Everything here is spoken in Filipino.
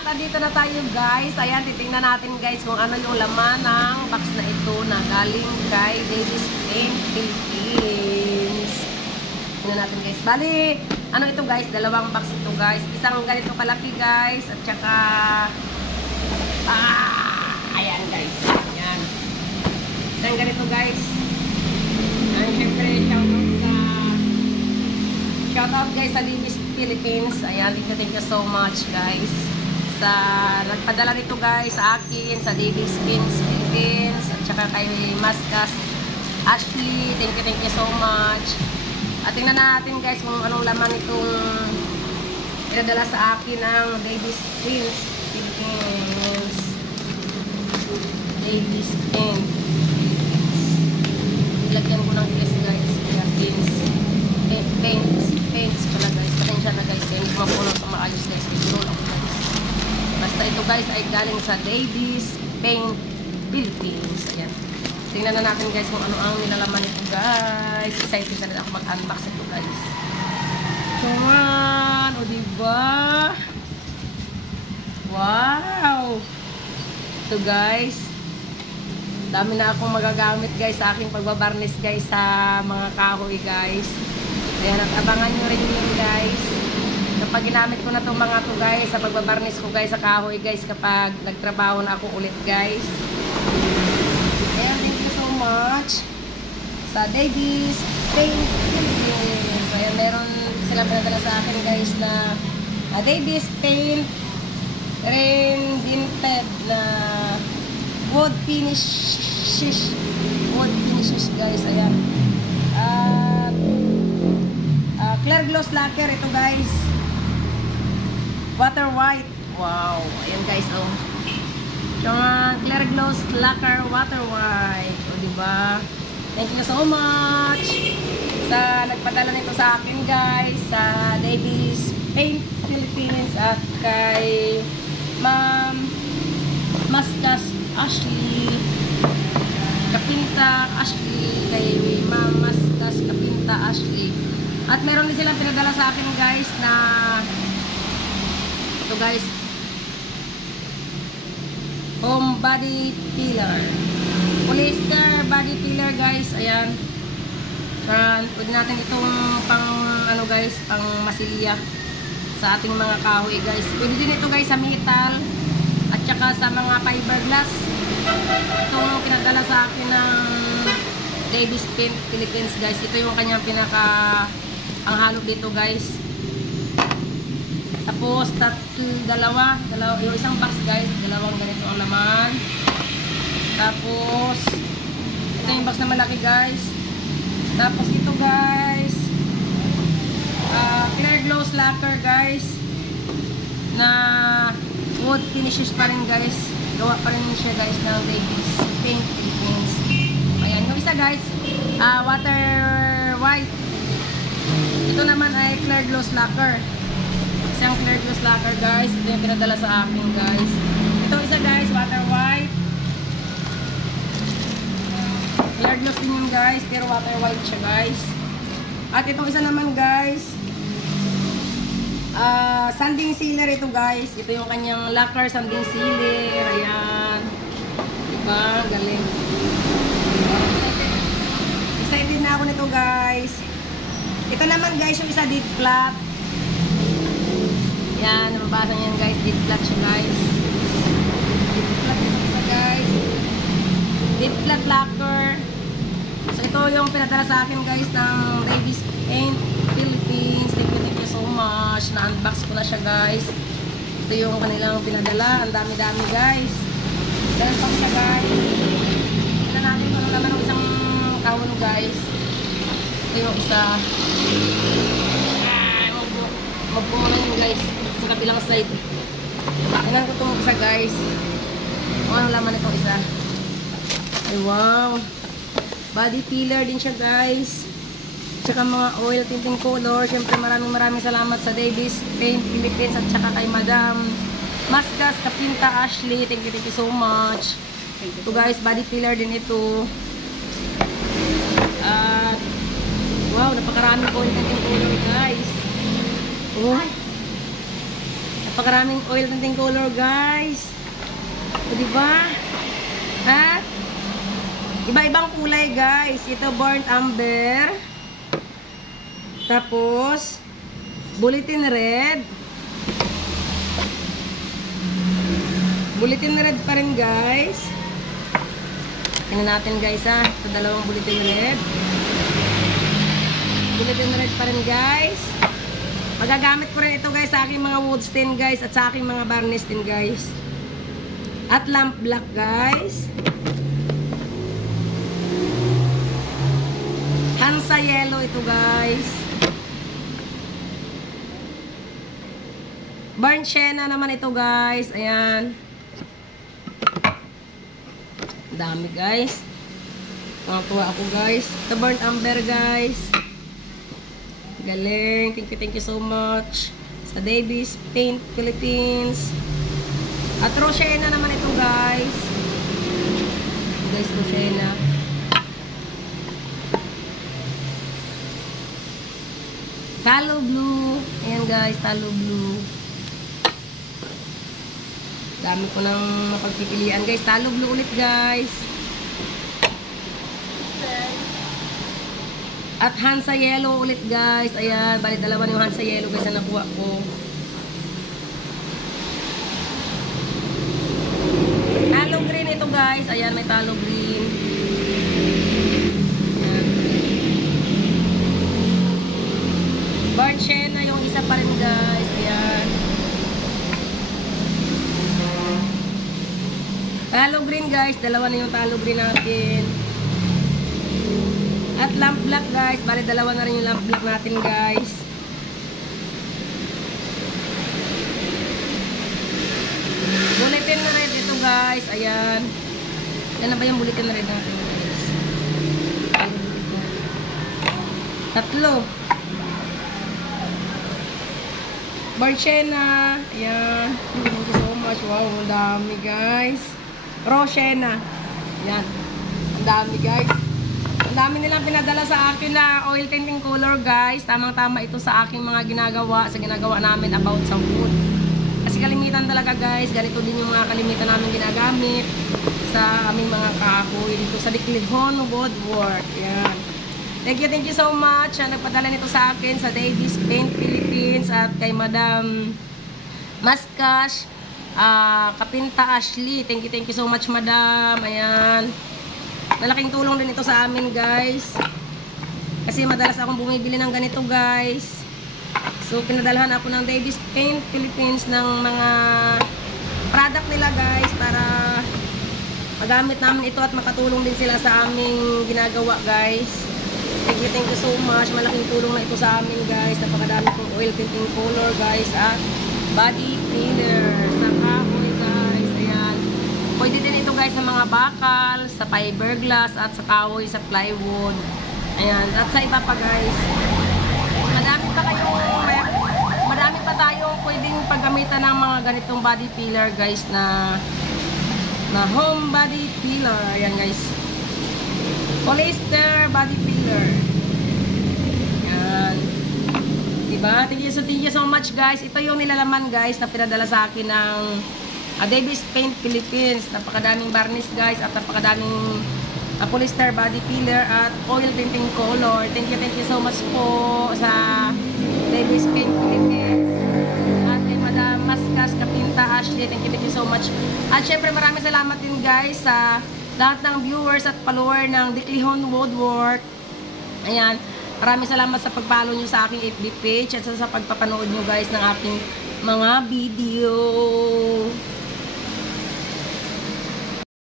At andito na tayo guys. Ayan, titingnan natin guys kung ano yung laman ng box na ito na galing kay Davis Paint Philippines. Tingnan natin guys. Bali, ano ito guys? Dalawang box ito guys. Isang ganito kalaki guys. At saka ayan guys. Ayan. Isang ganito guys. Ayan, syempre shout out guys sa Davis Philippines. Ayan, thank you so much guys sa nagpadala nito guys sa akin, sa Davis Paint Philippines, at saka kay Maskas Ashley. Thank you so much. At tingnan natin guys kung anong laman itong pinadala sa akin ng Davis Paint Philippines. Davis Paint. Ilagyan ko ng guys guys. Kaya paints pala guys. Pasensya na guys. Hindi ko mapuno sa maayos guys. Ito lang guys. Basta ito guys ay galing sa Davis Paint Philippines. Ayan. Tingnan na natin guys kung ano ang nilalaman ito guys. Excited na rin ako mag-unbox ito guys. Come on! O diba? Wow! Ito guys. Dami na akong magagamit guys sa aking pagbabarnis guys sa mga kahoy guys. Ayan, at abangan nyo rin yun guys. Kapag ginamit ko na itong mga to guys, sa pagbabarnis ko guys sa kahoy guys, kapag nagtrabaho na ako ulit guys. Ayan, thank you so much sa Davis Paint Philippines. Ayan, meron silang pinadala sa akin guys na Davis Paint Rentinted na wood finishes guys. Ayan. Clear gloss lacquer ito guys. Water white. Wow. Ayan guys, oh. Clear gloss lacquer water white. O diba? Thank you so much sa nagpadala nito sa akin guys, sa Davis Paint Philippines, at kay Ma'am Maskas Ashley Kapinta Ashley, kay Ma'am Maskas Kapinta Ashley. At meron din silang pinadala sa akin guys na ito guys, home body peeler, polyester body peeler guys. Ayan. Pwede natin itong pang ano guys, pang masilya sa ating mga kahoy guys. Pwede din ito guys sa metal at saka sa mga fiberglass. Itong pinadala sa akin ng Davis Paint Philippines guys. Ito yung kanyang ang halo dito guys. Tapos dalawa yung isang box guys, dalawang ganito ang laman. Tapos ito yung box na malaki guys. Tapos ito guys, clear gloss lacquer guys na wood finishes pa rin guys. Gawa pa rin siya guys ng Davis Paint Philippines. Ayan, yung isa guys, water white. Ito naman ay clear gloss lacquer. Isang clear gloss lacquer guys. Ito yung pinadala sa akin guys. Ito isa guys, water white. Clear gloss din yun guys, pero water white siya guys. At itong isa naman guys, sanding sealer ito guys. Ito yung kanyang lacquer sanding sealer. Ayan. Diba? Galing. Excited na ako nito guys. Ito naman guys yung isa deep flat. Yan, nababasa niyan guys. Deep flat siya guys. Deep flat ito isa guys. Deep flat lacquer. So ito yung pinadala sa akin guys ng Davis Paint Philippines. Thank you so much. Na-unbox ko na siya guys. Ito yung kanilang pinadala. Ang dami-dami guys. Dahil pa siya guys. Tignan natin kung ano naman ang isang kahon guys. Ito yung isa. Magpumula yun guys sa kabilang side. Tingnan ko itong isa guys. Kung ano laman itong isa. Ay wow. Body peeler din siya guys. Tsaka mga oil tinting color. Siyempre maraming salamat sa Davis Paint Philippines at tsaka kay Madam Maskas Kapinta Ashley. Thank you so much. Ito guys, body peeler din ito. At wow, napakarami oil tinting color guys. Oh. Napakaraming oil tinting color, guys. O, diba? Ha? Iba-ibang kulay, guys. Ito, burnt amber. Tapos, bulletin red. Bulletin red pa rin, guys. Tingnan natin, guys, ha. Ito, dalawang bulletin red. Bulletin red pa rin, guys. Magagamit ko rin ito, guys, sa aking mga wood stain, guys, at sa aking mga varnish stain, guys. At lamp black, guys. Hansa yellow ito, guys. Burnt sienna naman ito, guys. Ayan. Dami, guys. Nakakuha ako, guys. Ito, burnt amber, guys. Galing. Thank you so much. Sa Davis Paint Philippines. At Roshena naman ito, guys. Guys, Roshena. Talo blue. Ayan, guys. Talo blue. Dami ko nang mapagpipilian, guys. Talo blue ulit, guys. At Hansa yellow ulit, guys. Ayan, bali dalawa yung Hansa yellow, guys, na nakuha ko. Talo green ito, guys. Ayan, may talo green. Ayan. Burnt sienna yung isa pa rin, guys. Ayan. Talo green, guys. Dalawa na yung talo green natin. At lamp black, guys. Bali, dalawa na rin yung lamp black natin, guys. Bulletin na red ito, guys. Ayan. Yan na ba yung bulletin na red natin, guys? Tatlo. Burnt sienna. Ayan. Thank you so much. Wow, ang dami, guys. Roshena. Ayan. Ang dami, guys. Ang dami nilang pinadala sa akin na oil tinting color, guys. Tamang-tama ito sa aking mga ginagawa, sa ginagawa namin about sa wood. Kasi kalimitan talaga, guys. Ganito din yung mga kalimitan namin ginagamit sa aming mga kahoy dito sa Diklihon Woodwork. Yan. Thank you so much. Nagpadala nito sa akin sa Davis Paint Philippines at kay Madam Maskash, Kapinta Ashley. Thank you so much, Madam. Ayan. Malaking tulong din ito sa amin, guys. Kasi madalas akong bumibili ng ganito, guys. So, pinadalhan ako ng Davis Paint Philippines ng mga product nila, guys, para magamit namin ito at makatulong din sila sa aming ginagawa, guys. Thank you so much. Malaking tulong na ito sa amin, guys. Napakadami kong oil tinting color, guys, at body cleaner sa kahoy, guys. Ayan. Pwede din ito, guys, sa mga bakal, sa fiberglass, at sa kahoy, sa plywood. Ayan. At sa iba pa, guys. Marami pa tayong pwedeng paggamitan ng mga ganitong body filler, guys, na home body filler. Ayan, guys. Polyester body filler. Ayan. Diba? Thank you so much, guys. Ito yung nilalaman, guys, na pinadala sa akin ng Davis Paint Philippines. Napakadaming varnish, guys, at napakadaming polyester body filler at oil tinting color. Thank you so much po sa Davis Paint Philippines at kay Madam Maskas Kapinta Ashley. Thank you so much. At syempre maraming salamat din, guys, sa lahat ng viewers at follower ng Diklihon Woodwork. Ayan. Maraming salamat sa pag-follow nyo sa aking FB page at sa pagpapanood nyo, guys, ng aking mga video.